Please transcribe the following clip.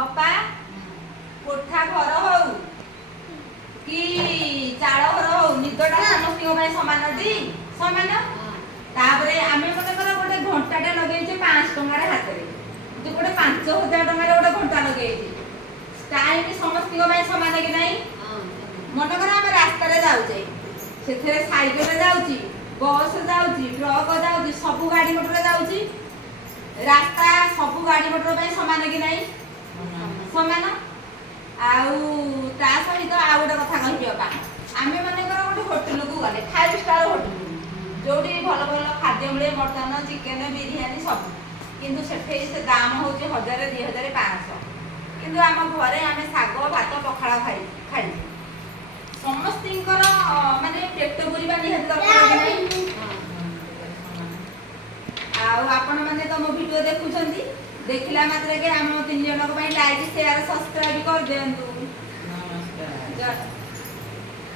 ଅପା କୋଠା ଘର ହଉ କି ଚାଳ ଘର ହଉ ନିଦଟା ସମସ୍ତଙ୍କ ପାଇଁ ସମାନ ଟି ସମାନ। ତାପରେ ଆମେ ମନେକର ଗୋଟେ ଘଣ୍ଟାଟେ ଲଗେଇଛେ 500 ଟଙ୍କାର ହାତରେ, ତୁ ଗୋଟେ 5000 ଟଙ୍କାର ଗୋଟେ ଘଣ୍ଟା ଲଗେଇଛେ, ଟାଇମ ସମସ୍ତଙ୍କ ପାଇଁ ସମାନ କି ନାହିଁ? ମନେକର ଆମେ ରାସ୍ତାରେ ଯାଉଛେ, ସେଥିରେ ସାଇକେଲ ଯାଉଛି, ବସ୍ ଯାଉଛି, ଟ୍ରକ୍ ଯାଉଛି, ସବୁ ଗାଡି ମଟର ଯାଉଛି, ରାସ୍ତା ସବୁ ଗାଡି ମଟର ପାଇଁ ସମାନ କି ନାହିଁ? ସମାନ। ଆଉ ତା ସହିତ ଆଉ ଗୋଟେ କଥା କହିବି ଅପା, ଆମେ ମନେକର ଗୋଟେ ହୋଟେଲକୁ ଗଲେ 5 ଷ୍ଟାର ହୋଟେଲ ଯୋଉଠି ଭଲ ଭଲ ଖାଦ୍ୟ ମିଳେ, ମଟନ, ଚିକେନ, ବିରିୟାନୀ ସବୁ, କିନ୍ତୁ ସେଠି ସେ ଦାମ ହଉଛି 1000, 2000, 500, କିନ୍ତୁ ଆମ ଘରେ ଆମେ ଶାଗ ଭାତ ପଖାଳ ଖାଇଛୁ। ସମସ୍ତଙ୍କର ମାନେ ପେଟ ପୁରିବା ନିହାତି ଦରକାର କି ନାହିଁ? ଆଉ ଆପଣ ମାନେ ତ ମୋ ଭିଡ଼ିଓ ଦେଖୁଛନ୍ତି, ଦେଖିଲା ମାତ୍ରକେ ଆମ 3 ଜଣଙ୍କ ପାଇଁ ଲାଇକ୍ ସେୟାର ସବସ୍କ୍ରାଇବ କରିଦିଅନ୍ତୁ। ନମସ୍କାର।